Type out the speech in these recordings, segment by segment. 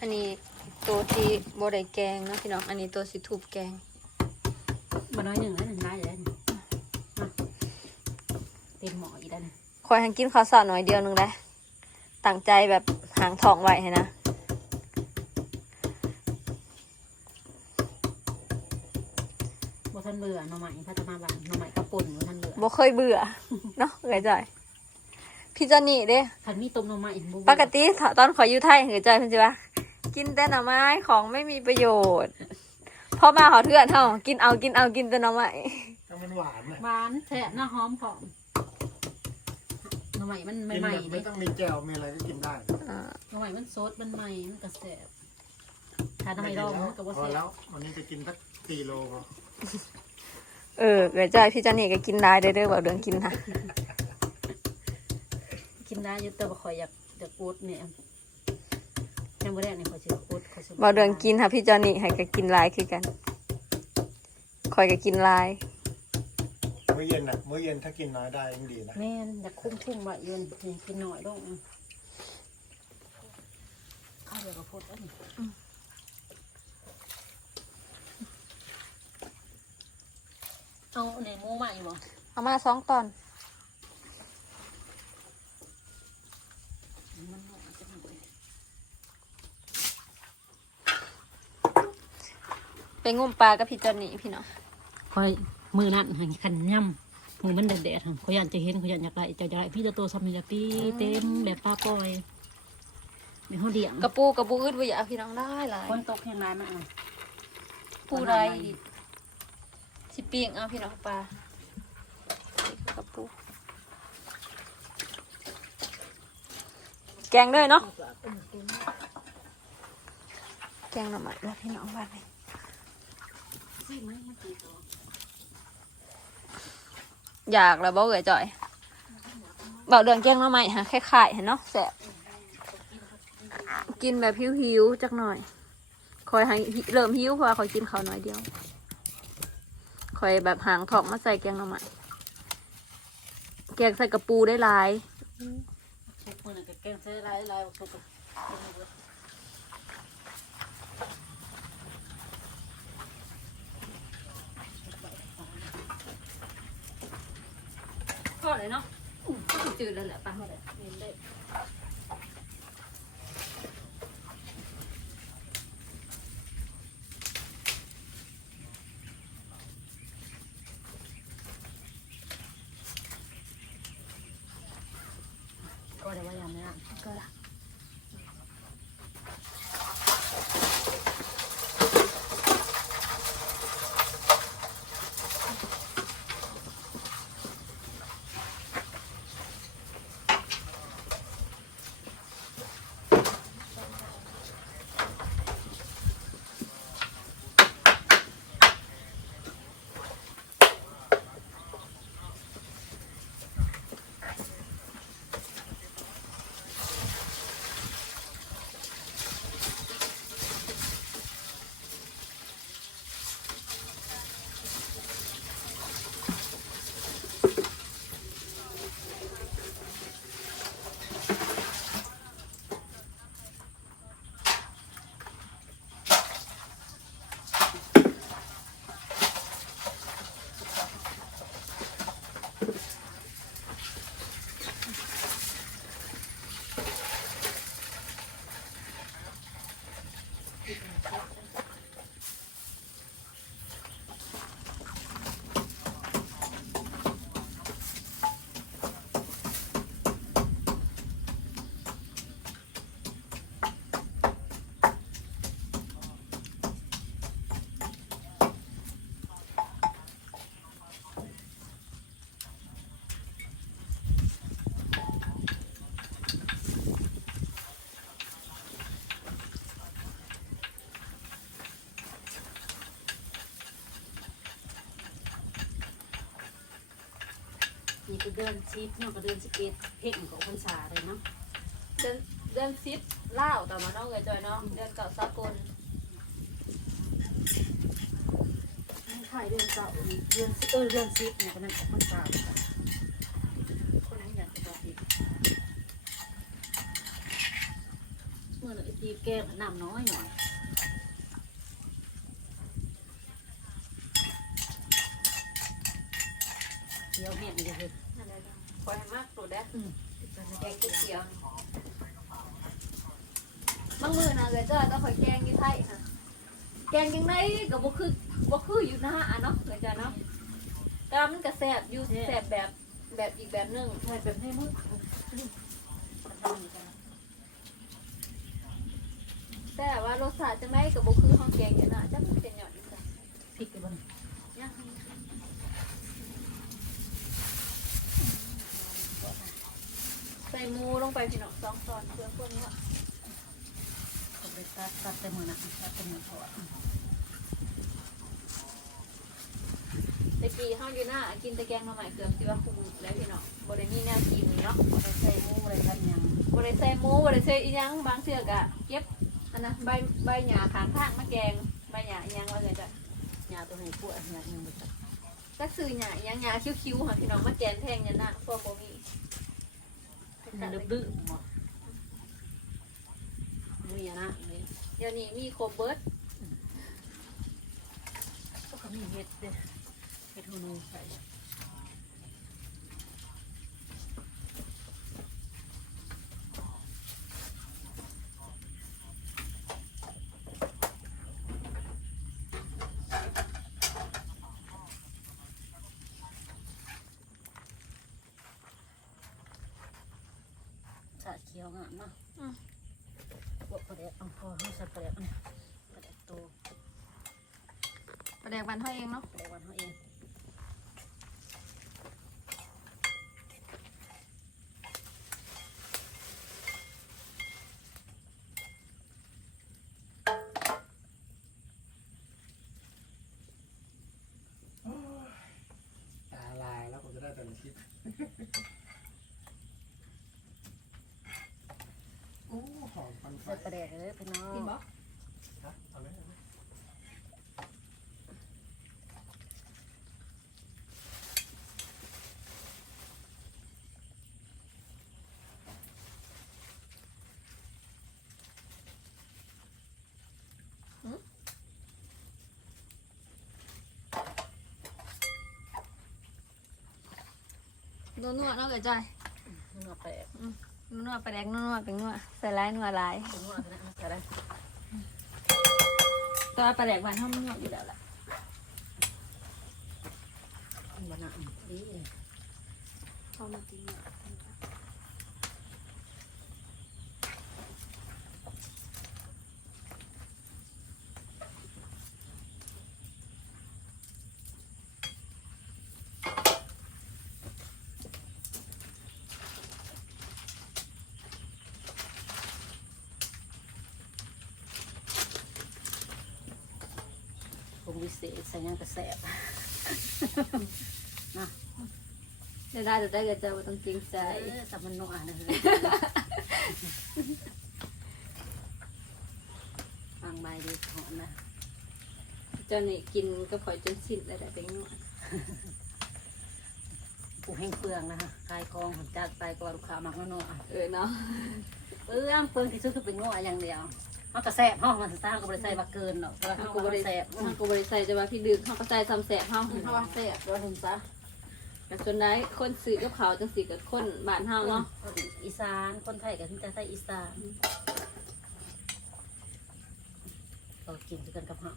อันนี้ตัวที่บไดแกงเนาะพี่น้อง อันนี้ตัวสิถูบแกงมาน้อยหนึ่งแล้วหนึ่งได้เลยมาเต็มหมออีกแล้วนะคอยหันกินข้าวสารหน่อยเดียวหนึงแหละตั้งใจแบบหางทองไว้ให้นะบ่ทันเบื่อหน่อไม้พัฒนาบ้านหน่อไม้กระปุ่นบ่ทันเบื่อบ่เคยเบื่อ เนาะเอ๋ยจ่อยพี่จอนนี่เด้คันมีต้มหน่อไม้บ่เบื่อปกติตอนขอยอยู่ไทยเอ๋ยจ่อยเพิ่นสิว่า กินแต่หน่อไม้ของไม่มีประโยชน์พอมาขอเทื่อนเฮากินเอากินเอากินแต่หน่อไม้ก็มันหวานนะหวานแซ่บหน้าหอมหอมหน่อไม้มันกินใหม่แบบๆไม่เด้ต้องมีแจ่วมีอะไรก็กินได้อ่าหน่อไม้มันสดมันใหม่มันก็แซ่บถ้าหน่อไม้ดองมันก็บ่พอแซ่แล้บววันนี้จะกินสักสี่โลพอเออเอ๋ยจ่อยพี่จอนนี่ก็กินได้เด้อเด้อบ่เดืองกินนะกินได้อยู่แต่ว่าข่อยอยากอยากอุดเนี่ย ยังบ่ได้เนี่ยข่อยสิอุดข่อยสิบ่เดืองกินค่ะพี่จอนนี่ให้ก็กินหลายคือกันคอยก็กินหลายมื้อเย็นอะมื้อเย็นถ้ากินน้อยได้ยังดีนะแม่นอยากคุ้มๆไว้เย็นนี่กินหน่อยลงอะข้าวเดียวก็พดแล้วนี่เอาในหมูมาอยู่บ่เอามาสองตอนมันหน่อยจะหน่อย ไปงมปลากับพี่จอนนี่พี่น้องคอยมือนั่นหันขันย่ำมือมันแดดๆหันเขาอยากจะเห็นเขาอยากอยากไล่จะอยากไล่พี่จะโตสมิลปีเต็มแบบป้าปอยในห้องเดียงกระปูกระปูอึดบ่อยากพี่น้องได้หลายคนตกแห่งไรมากปูไรอีกสิปีกเอาพี่น้องปลากับปูแกงด้วยเนาะแกงหน่อไม้ด้วยพี่น้องบ้านนี้ อยากแล้วบ่เอ๋ยจ่อยเบาเดืองแกงหน่อไม้ฮะคล้ายๆเห็นเนาะแสบกินแบบหิวๆจักหน่อย คอยให้เริ่มหิวเพราะว่าคอยกินข้าวน้อยเดียว คอยแบบหางทองมาใส่แกงหน่อไม้แกงใส่กระปูได้หลายแกงใส่ลายลายทุกคน พอเลยเนาะจืดแล้วแหละปลาหมดเลยเห็นได้ ก็ได้ว่าอย่างนี้ ก็ละ นี่ก็เดินชิปเนาะก็เดินสเก็ตเพ่งของพรรษาเลยเนาะเดือนเดือนซิปเล่าวแต่มาเนาะเอ๋ยจ่อยเนาะเดือนเก่าสากลถ่ายเดือนเก่านี่เดือนเออเดือนชิปเนี่ยก็นั่นของพรรษาเลยค่ะคนนั้นอยากจะบอกอีกเมื่อไหร่ที่จีบแกงน้ำน้อยหน่อยเดี๋ยวแม่เดี๋ยวเฮ็ ดคอยมากสุดแล้วอืมแกงก๋วยเตี๋ยวบางมือนะเลยจ้าต้องคอยแกงอยี่ไทยค่ะ แกงยังไงกับบ่คือบ่คืออยู่นะฮะอะเนาะเลยจ้าเนาะแต่ว่ามันก็แซ่บอยู่แซ่บแบบแบบอีกแบบหนึงใช่แบบให้มึงแต่ว่ารสชาติจังไดกับบ่คือห้องแกงอยู่นะจังมันเป็นหยอดอีกจ้ะพริกกันบ้าง เนี่ยใส่หมูลงไปพี่น้องสองตอนเพื่อพวกนี้ก็ไปตัดตัดแต่มือนะตัดแต่มือพอตะกี้เฮาอยู่หน้ากินแต่แกงหน่อไม้เกือบสิว่าคุ้มแล้วพี่น้องบ่ได้มีแนวกินเนาะไปใส่หมูอะไรกันยังบ่ได้ใส่หมูบ่ได้ใส่อีหยังบางเทื่อก็เก็บอันนะใบใบหญ้าข้างทางมาแกงใบหญ้าอีหยังว่าเลยจ้ะยาตัวให้ปวดยายังไม่ตัดจักซื้อหญ้าอีหยังหญ้าคิ้วๆค่ะพี่น้องมาแกงแทงยันหน้าพวกบ่มี ดับดื้อๆมดมีนะเดี๋ยวนี้มีครบเบิดก็มีเห็ดเด้เห็ดหูนูใส่ เขียวงามเนาะบวกประเดี๋ยวเอาพอให้สับประเดี๋ยวนี่ประเดี๋ยวโตประแดกบ้านเฮาเองเนาะประเดี๋ยววันเขาเอง ตาลายแล้วผมจะได้แต่ละคลิปโอ้ หอมฟันไฟใส่ประเดี๋ยวเลยพี่น้องกินบ่ฮะเอาเลยเอาเลยนัวๆเนาะเกิดใจเนื้อแปลก นัวๆประแดกนัวๆเป็นนัวใส่หลายนัวหลายเป็นว่าจะได้ใส่ได้แตัวาประแดกบ้านเฮามันนัวอยู่แล้วล่ะวันน่ะดีเฮามากินเนี่ย ผมวิเศษใส่ยังกระแสบเดี๋ยวได้เดี๋ยวได้เกิดใจว่าต้องจริงใจเออสับมันนัวนะเฮ้ยฟังใบดีหอมนะเจ้านี่กินก็ข่อยจนสิ้นแล้วได้เป็นนัวปูแห้งเปลืองนะคะคลายกองหันจากตายก่อนลูกค้ามักนัวๆเออเนาะเปลืองเปลืองที่สุดคือเป็นงัวอย่างเดียว มันกระแสบห้องมันสร้างก็บริใส่บักเกินหรอกแต่ว่าเฮาเขาก็ก็บ่บได้ริแสบเฮาก็บ่ได้ใส่จะว่าพี่ดึกเฮาก็ใส่ซ้ำแสบเฮาเฮาว่าแสบแล้วถึงซะแต่ส่วนได้คนซื้อกับเขาวจังสิกับคนบ้านเฮาเนาะคนอีสานคนไทยกับที่จะใส่อีสานเรากินด้วยกันกับเฮา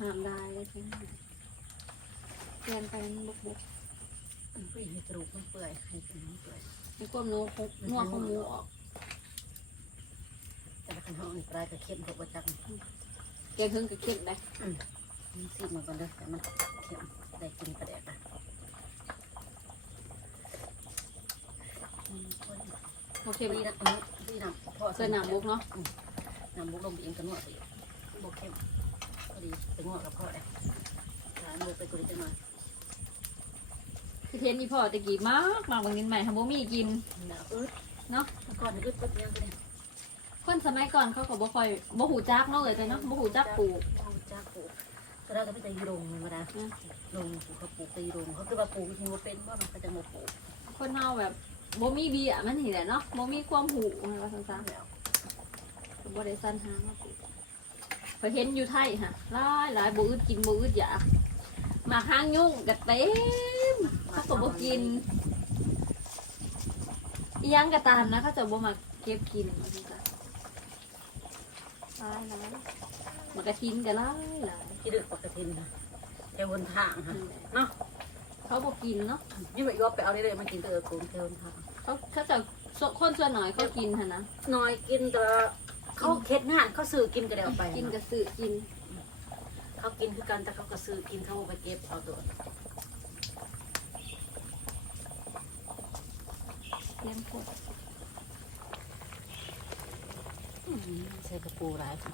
ห้ามได้เลยแค่นั้นแกนไปมันบุกบุก ไปให้กระดูกมันเปื่อยให้กระดูกมันเปื่อยให้ความนัวของนัวของหมูออกแต่ละคนเฮานี่ปลายกระเข้มพวกประจักษ์แกงถึงกับเค็มได้มันซีดมาก่อนเด้อแต่มันเข้มได้กินกระแดกอะโอเคดีนะดีนะพอเสื้อหนังบุกเนาะน้ำบุกลงไปเองกันนวดสิบุกเข้มพอดีไปงวดกับพ่อเลยร้านบุกไปกุยจังห น่อยพี่เทนนี่พ่อตะกี้มากมากบางนิดใหม่ทำบ่มีกินหนาวอึดเนาะก่อนอึดปึ๊บยังไปเนี่ยคนสมัยก่อนเขาก็บ่ค่อยบ่หูจักเนาะเอ้ยแต่เนาะบ่หูจักปลูกจ้าปลูกสเราจะไปตีโรงมาดาโรงปลูกเขาปลูกตีโรงเขาคือว่าปลูกที่ว่าเป็นว่ามันก็จะมาปลูกคนเฮาแบบบ่มีเบียมันนี่แหละเนาะบ่มีความหูมันว่าซั่นๆแล้วบ่ได้สั้นหามาปลูกพอยเห็นอยู่ไทยฮะหลายหลายบ่อึดกินบ่อึดอยากหมากหางยุ่งก็เต็ม เขาก็บ่กินอีหยังก็ตามนะเขาจะบ่มาเก็บกินว่าซั่นจ้ะหลายหลายมันกระทินก็หลายหลายที่ดึกปกตินะแถวบนทางค่ะเนาะเขาบ่กินเนาะยิ่งไปยอบไปเอาได้เลยมากินเตอร์กูแถวบนทางเขาเขาจะส่วนคนส่วนหน่อยเขากินหั่นนะน้อยกินแต่เขาเค็ดงานเขาซื้อกินก็ได้เอาไปกินก็ซื้อกิน เขากินคือกันแต่เขาก็ซื้อกินเขาไปเก็บเอาตัว เลี้ยงพวกใส่กระปูหลายค่ะ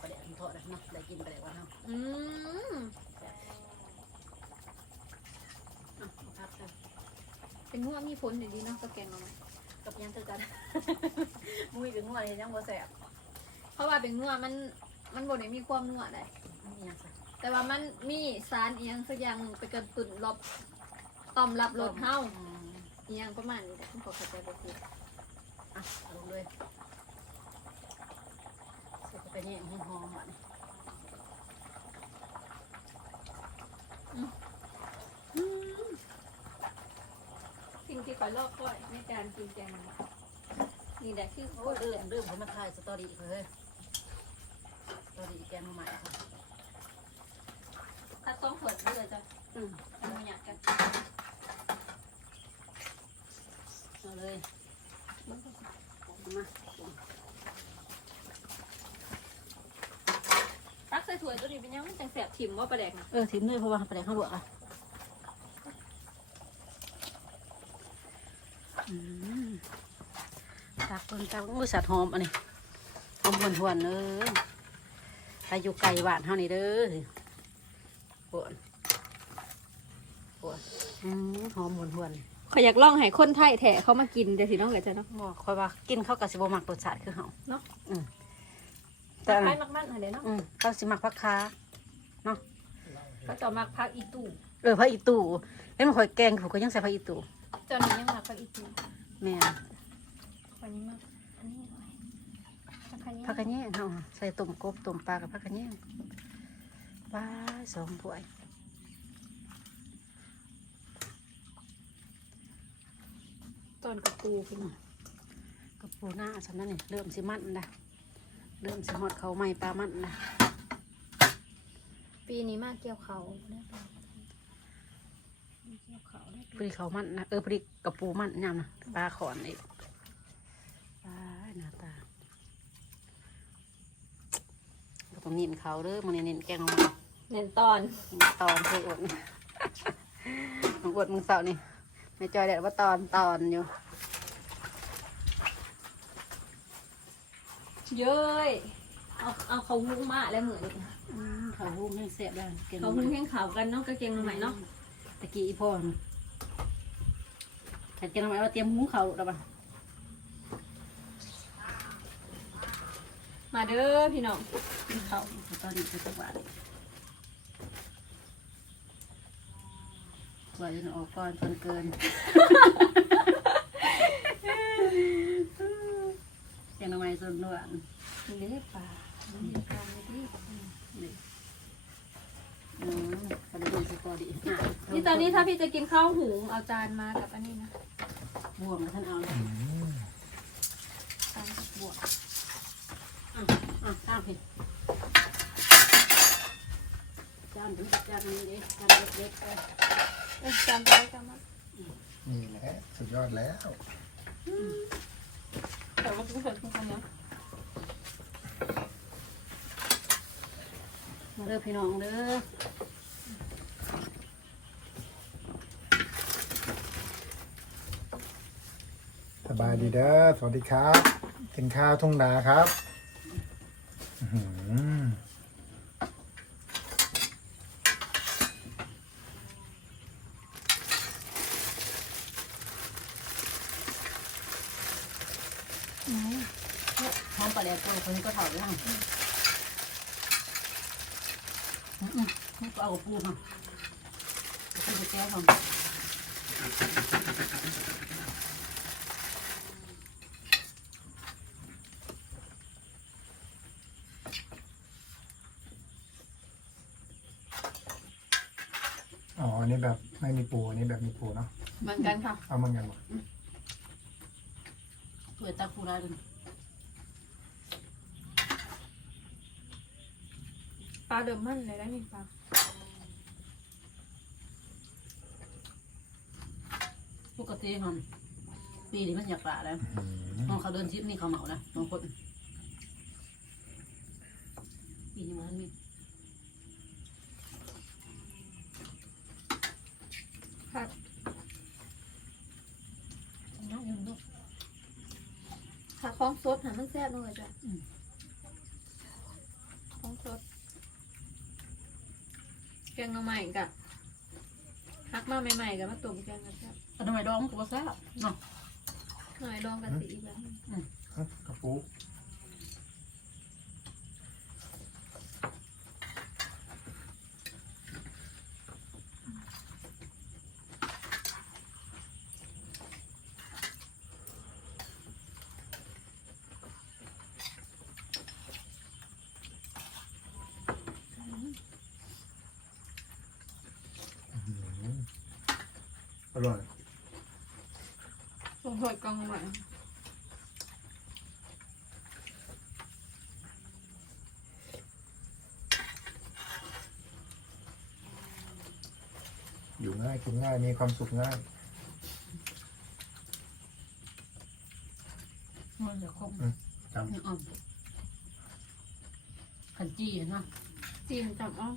ประเดี๋ยวทอดนะเนาะได้กินประเดี๋ยววันเนาะอืมครับครับเป็นหัวมีผลดีเนาะก็แกงเอามกับยังเจอกันมุ้ยเป็นหัวยังบ่แสบเพราะว่าเป็นงัวมันมันบ่ได้มีความนัวได้นี่ยังใส่ แต่ว่ามันมีสารอีหยังสักอย่างหนึ่งไปกระตุ้นรอบต่อมรับรสเฮาอีหยังประมาณนี้แหละผมขอเข้าใจบ่ผิดอะเอาลงเลยใส่เข้าไปเนี่ยหอมๆอะนี่สิ่งที่คอยลอกก้อยในการกินแกงมันนี่แหละคือโอ้ยเริ่มเริ่มผมมาถ่ายสตอรี่เขาเลยสตอรี่แกงมาใหม่ค่ะ ถ้าต้องเปิดเรือจะ อืม ทำอยากกัน เอาเลยมารักใส่ถ้วยตัวนี้เป็นยังมันจังแสบถิ่มว่าประแดกนะเออทิ้งเลยเพราะว่าไปไหนข้างบนอะอืมตักเบิ่งตักมือสัตว์หอมอันนี้หอมหวนหวนๆเออถ้าอยู่ไก่บ้านเท่านี้เด้อปวด ปวดอืมหอมหวนหวนๆขอยอยากลองให้คนไทยแถเขามากินเดี๋ยวสิน้องเกิดจะเนาะบอกคอยว่ากินเข้าวกับสิบมักรสชาติคือเฮาเนาะอืมแต่คอันล้านั้ยนมากๆหน่อยเด้เนาะอืมเขาสิมักพักคาเขาจะมักพักอีตู่เออพักอีตู่เห็นมันคอยแกงผูกก็ยังใส่พักอีตู่เจ้านี้ยังมักพักอีตู่แม่นวันนี้มักอันนี้หน่อยพักอันนี้พักกันแย่งเฮาใส่ต้มกบต้มปลากับพักกันแย่งว้าสองถ้วย ตอนกระปูพี่น้องกับปูหน้าฉันนั่นนี่เริ่มสิมันนะเริ่มสิฮอดเขาใหม่ปลามันนะปีนี้มากเกี่ยวเขาได้ปะเกี่ยวเขาได้พอดีเขามันนะเออพอดีกับปูมันยำนะปลาขอนอีกว้าหน้าตาก็ต้องเน้นเขาเด้อมันเน้นแกงมาเน้นตอนตอนคืออดมึงอดมึงเสานี่ ไม่จอยแดดว่าตอนตอนอยู่ เย้ยเอาเอาเขาหุ้งมาแล้วเหมือนเขาหุ้มให้เสียบได้เก่งเขาหุ้งแข่งขาวกันเนาะกระเกงมาใหม่เนาะตะกี้อีพ่อน่ะขัดกันทำไมว่าเตรียมหุ้งเขาแล้วปะมาเด้อพี่น้องกินเขาวตอนนี้คือจังหวะนี้ ว่าจะออกก่อนจนเกินเสียงทำไมส่วนล้วนนี่เด้ป่านี่ปลาไม่ดีอืมพอดีเป็นสตอรี่อะนี่ตอนนี้ถ้าพี่จะกินข้าวหุงเอาจานมากับอันนี้นะบวงท่านเอาเลยจานกับบวกอะข้าวผิดจานถึงจานนี้ดิจานเล็กๆไปเอ้ย จานไปจานมานี่แหละสุดยอดแล้วแต่ว่าทุกคนทุกคนเนาะมาเด้อพี่น้องเด้อสบายดีเด้อสวัสดีครับกินข้าวทุ่งนาครับ อือหือ พร้อมปลาแดกก็ อคนนี้ก็เถ่าแล้วอืมอืมนี่ก็เอากับปูมาปูจะแก้วทำ อ๋ออันนี้แบบไม่มีปูอันนี้แบบมีปูเนาะเหมือนกันค่ะเอามันยังวะเปิดตาคูได้เลยปลาเดิมมันเลยได้นี่ปลาปกติมันปีนี้มันอยากปลาแล้วอืมน้องเขาเดินชิปนี่เขาเหมานะบางคนปีนี้มันมี ค่ะ น้องยังลูก ค่ะคล้องสดหามันแซ่บหน่อยจ้ะคล้องสดแกงหน่อใหม่กับฮักมาใหม่ๆกับมาตุ่มแกงกันครับทำไมดองตัวแซ่บเนาะหน่อยลองกันสีอีกแบบหนึ่งเอ้ากับปูอืมอ ร่อยส่งถอดกล่องมาใหม่อยู่ง่ายกินง่ายมีความสุขง่ายมันจะคงจำนี่อ่อมขันจี้เนาะ จีนจับอ้อม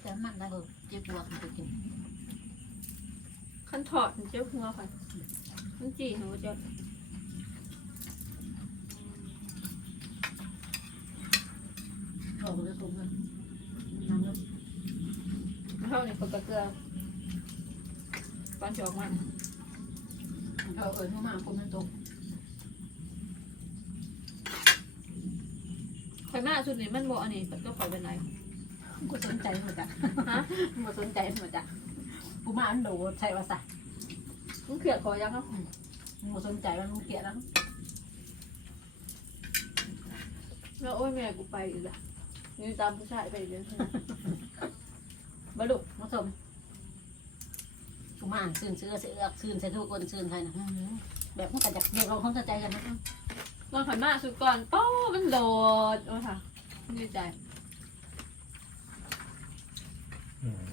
แต่มันได้ก็ เจ็บปวดมันจะกินขั้นถอดเจ้าหัวค่ะมันจีหนูจะเราก็จะตุ้มเลยน้ำเลยเท่านี้ก็กระเกลือก่อนจะออกมาเอาเอ่ยเข้ามาคนมันตกข่อยมาสุดนี่มันบอกอันนี้ก็ข่อยเป็นไร กูสนใจหมดจ้ะฮะกูสนใจหมดจ้ะกูมาอันโดดใช่ว่าสะมึงเขียดคอยังครับกูสนใจว่ามึงเกลียดแล้วแล้วโอ้ยแม่กูไปอีกแล้วนี่ตามผู้ชายไปอีกแล้วใช่ไหมบรรลุมาสมกูมาอ่านซื่นเสื้อเสือกซื่นใส่ทุกคนซื่นใครนะแบบมันกระจักเดียวเราคงจะใจกันนะลองข่อยมาสุดก่อนป้อมันโดดโอ้ยค่ะดีใจ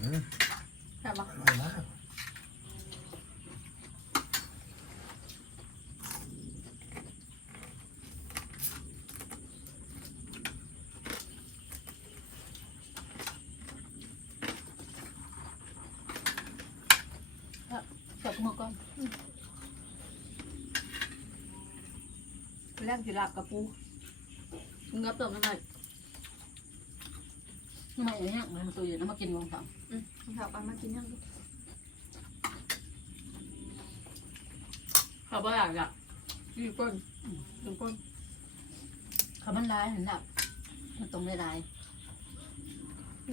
อืมใช่ปะอร่อยมากจบมือก่อนแรกสิหลับกับปูมึงงับตัวมันหน่อยทำไมอย่างเงี้ยมันตัวอยู่แล้วมากินวงสอง อืมมึงถามไปมากินยังดิเขาบอกอยากอยากดีก้นดีก้นเขามันร้ายเห็นดับมันตรงไม่ร้าย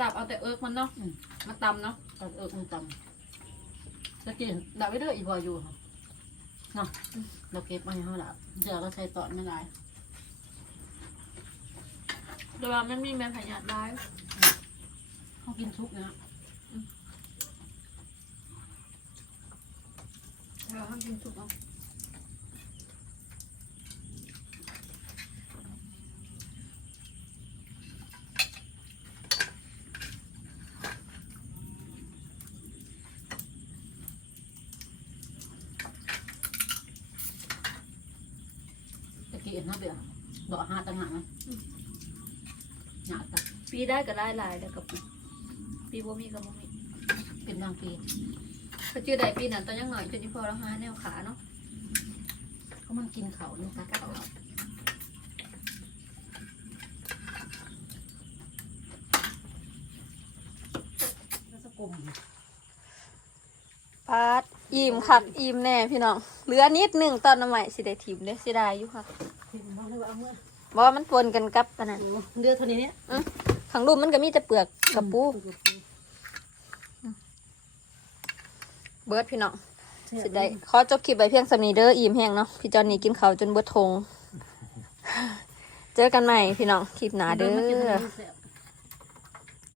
ดับเอาแต่เอิร์กมันเนาะอืมมาตำเนาะตอนเอิกมันต่ำแล้วกินดับไว้เด้ออีพออยู่ค่ะเนาะเราเก็บมาให้เขาดับเดี๋ยวเราใช้ตอนไม่ร้ายแต่ว่ามันมีแมงขยะได้เขากินชุกนะ แต่ว่ามันกินสุกเอาตะกี้เห็นเขาเบียร์ดอกห้าต่างหากนะหยาดตะปีได้ก็ได้หลายเดี๋ยวกับ ปีปีบ่มีก็บ่มีเป็นบางปีเขาชื่อใดปีนั้นตอนยังหน่อยจนที่พอเราหาแนวขาเนาะเขามันกินเขานี่ตะเขาแล้วสกุมปาดอิ่มคักอิ่มแน่พี่น้องเหลือนิดหนึ่งตอนน้ำใหม่สิได้ทิมเด้อสิได้อยู่ค่ะเห็นบ้างเลยว่าเอาเมื่อบอกว่ามันปนกันกับอันนั้นเดือเท่านี้เนี่ยข้างรูปมันก็มีแต่เปลือกกับปู เบิร์ดพี่น้องสิได้ขอจบคลิปไปเพียงสำนีเด้ออิ่มแห้งเนาะพี่จอนนี่กินข้าวจนเบิดทง เจอกันใหม่พี่น้องคลิปหนาเด้มันกินอมันแซ่บ